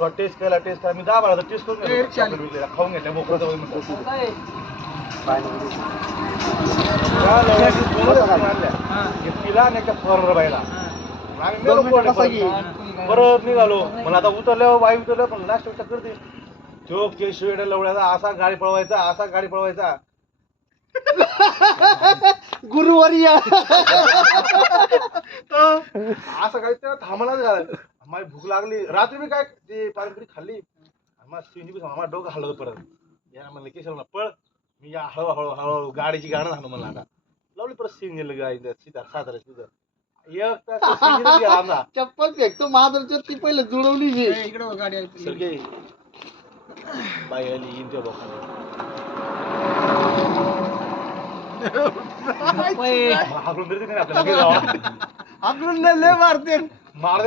taste केला मी 10 बारा taste करून खाऊन घेतल्या बोकडाचा तिला आणि एका फॉरवर बायला परत निघालो मला आता उतरल्यावर वायू उतरल्या पण लास्ट करते तो केश लवड्याचा असा गाडी पळवायचा गुरुवारी असं काही त्याला थांबलाच घालायचं माझी भूक लागली रात्री मी काय ते पाणीपुरी खाल्ली माझं डोकं हलवलं परत या म्हणलं केशव पळ मी या हळूहळू गाडीची गाणं झालं मला आता लावली परत सीन गेलं गाडी सातारा तिथं चप्पल फेकतो महादरच्या ती पहिले जुळवली मी इकडे गाडी सगळे बाई आली येईन त्या लोकांनी आपल्याला मारते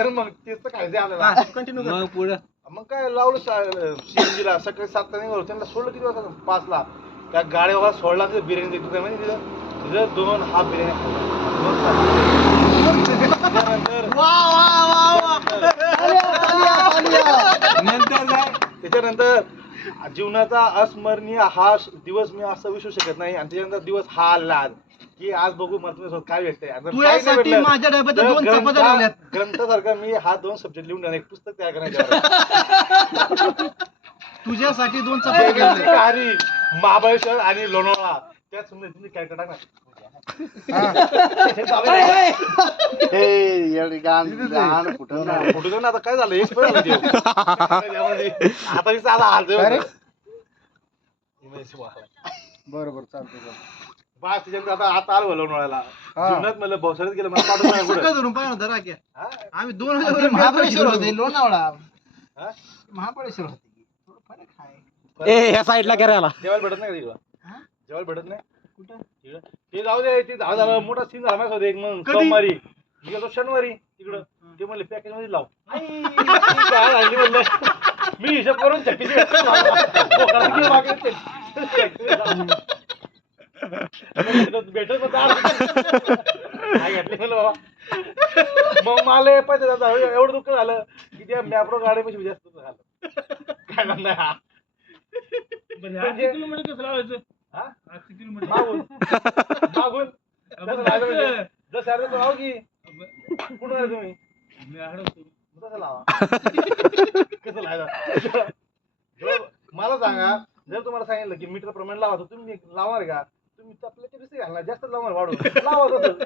मग तेच तर खायचं आपल्याला कंटिन्यू पुढे मग काय लावलं सीएनजीला सकाळी 7 ला निघालो त्यांना सोडलं किती वाजता 5 ला त्या गाडीवाला सोडला तिथं बिर्याणी देतो म्हणजे तिथं 2 हाफ बिर्याणी त्याच्यानंतर जीवनाचा अस्मरणीय हा दिवस मी असं विसरू शकत नाही आणि त्याच्यानंतर दिवस हा आला की आज बघू मला काय भेटतंय ग्रंथासारखं मी हा 2 सब्जेक्ट लिहून एक पुस्तक तयार करायचं तुझ्यासाठी 2 चपाती महाबळेश्वर आणि लोणावळा त्याच तुम्ही काय टाका कुठं ना आता काय झालं एक आता हालतोय बरोबर चालतंय बस त्याच्यानंतर आता आलो लोणावळ्याला जीवनात मला भोसडीत गेलं मला पाठवून आम्ही 2 महाबळेश्वर होते लोणावळा महाबळेश्वर होते ह्या साईडला करायला जेवायला भेटत नाही का तिकडं जेवायला भेटत नाही कुठं ते जाऊ दे ते झालं मोठा सीन झाला माहिती होता एक मग सोमवारी मी गेलो शनिवारी तिकडं ते म्हणले पॅकेज मध्ये लाव काय झाली म्हणलं मी हिशोब करून भेटत काय घेतले म्हणलं बाबा मग मला पाहिजे दादा एवढं दुःख झालं की त्या मॅप्रो गाडीपाशी जास्त झालं काय म्हणलं किलोमीटर कसं लावायचं मागून जसं लाव की कुठं आहे तुम्ही कसं लावा कसं लावा मला सांगा जर तुम्हाला सांगितलं की मीटर प्रमाणे लावा तर तुम्ही लावणार का तुम्ही आपल्या किती घालणार जास्त लावणार वाढून लावा तसं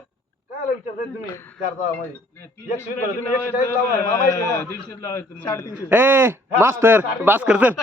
काय विचारताय तुम्ही 4 मध्ये 120 तुम्ही 140 लावणार मला माहिती आहे ना 150 लावायचं 350 मास्तर भास्कर